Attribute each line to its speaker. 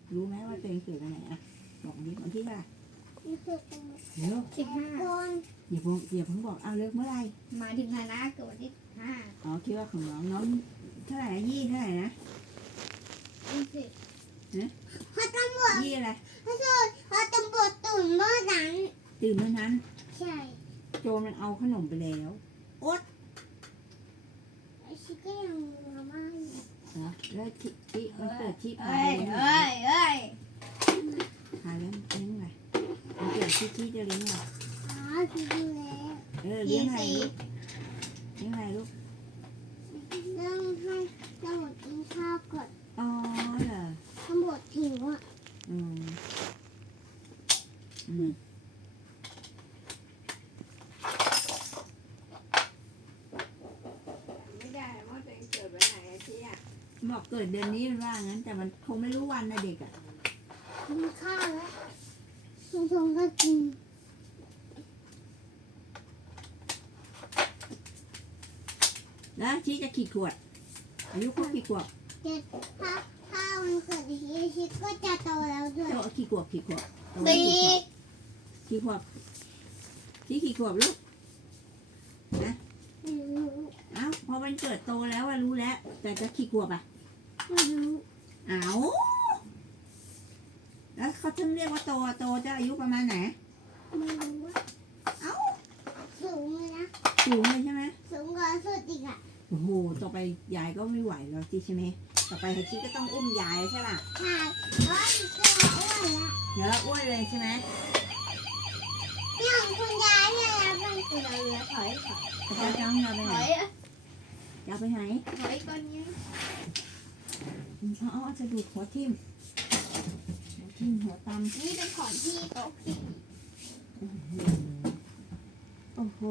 Speaker 1: รู้ไหมว่าตัวเองเกิดวันไหนอ่ะบอกดิวันที่เท่าไหร่
Speaker 2: นี่คือตรง
Speaker 1: เร็ว
Speaker 3: 15
Speaker 2: ก่อน
Speaker 1: อย่าเพิ่งบอกเอาเลิกเมื่อไหร่
Speaker 3: หมายถึงฐานะเกิดวันที่5
Speaker 1: อ๋อคิดว่าของน้องเท่าไหร่นะยี่เท่าไหร่นะ
Speaker 3: 20
Speaker 2: พอตำรวจ
Speaker 1: ยี่อะไร
Speaker 2: พอตำรวจตื่นเมื่อนั้น
Speaker 1: ตื่นเมื่อนั้น
Speaker 2: ใช่
Speaker 1: โจรมันเอาขนมไปแล้วอด
Speaker 2: ไอ้ชิคก็ยังมาบ้าน
Speaker 1: เหรอแล้วที่มันเกิดที่พา
Speaker 3: เอ้ย
Speaker 1: เลี้ยง
Speaker 3: เอ้ยเอ้ย
Speaker 1: พาเลี้ยงไงมันเกิดที่จะเลี้ยงไง
Speaker 2: อ๋อคือดูแล
Speaker 1: เลี้ยงอะไรลูกเลี้ยงอะไรลูก
Speaker 2: เรื่องให้ตำรวจกินข้าวก่อน
Speaker 1: อ๋อเหรอ
Speaker 2: ตำรวจหิวอ่ะ
Speaker 1: อืมอืมไม่ได้ว่าตัวเองเกิดวันไหนอะที่อะบอกเกิดเดือนนี้มันว่างั้น แต่มันคงไม่รู้วันนะเด็กอะ
Speaker 2: กินข้าวแล้วทงก็กิน
Speaker 1: แล้วชี้จะกี่ขวดอายุครบกี่ขวบ
Speaker 2: เด็กถ้าวันเกิดชิคก็จะโตแล้วด้วย
Speaker 1: โตกี่ขวบโต
Speaker 3: ตี
Speaker 1: กี่ขวบชี้กี่ขวบลูก
Speaker 2: ไม่รู้
Speaker 1: เอ้าพอวันเกิดโตแล้วอะรู้แล้ว แต่จะกี่ขวบอะ
Speaker 2: ไม่รู้
Speaker 1: เอ้าแล้วเขาถึงเรียกว่าโตจะอายุประมาณไหน
Speaker 2: ไม่รู้ว่า
Speaker 1: เอ้า
Speaker 2: สูงเลยนะ
Speaker 1: สูงเลยใช่ไหม
Speaker 2: สูงกว่าสุดอีกอ่ะ
Speaker 1: โอ้โหต่อไปยายก็ไม่ไหวแล้วจีใช่ไหมต่อไปฮาชิก็ต้องอุ้มยายใช่ป่ะ
Speaker 2: ใช่เพราะชิคก็อ้วนแล้ว
Speaker 1: เดี๋ยวอ้วนเลยใช่ไหม
Speaker 2: นี่ของคุณยายเนี่ยนะเป็นคุณยาย
Speaker 3: ถอย
Speaker 1: จะจ้องเราไป
Speaker 3: ถ
Speaker 1: ไหน
Speaker 3: อย
Speaker 1: จะเอาไปไหน
Speaker 3: ถอยก่อนนี้
Speaker 1: เอาจะดูดหัวทิ่มหัวตำ
Speaker 3: นี่เป็นของที่โต๊ะ
Speaker 1: โอ้โห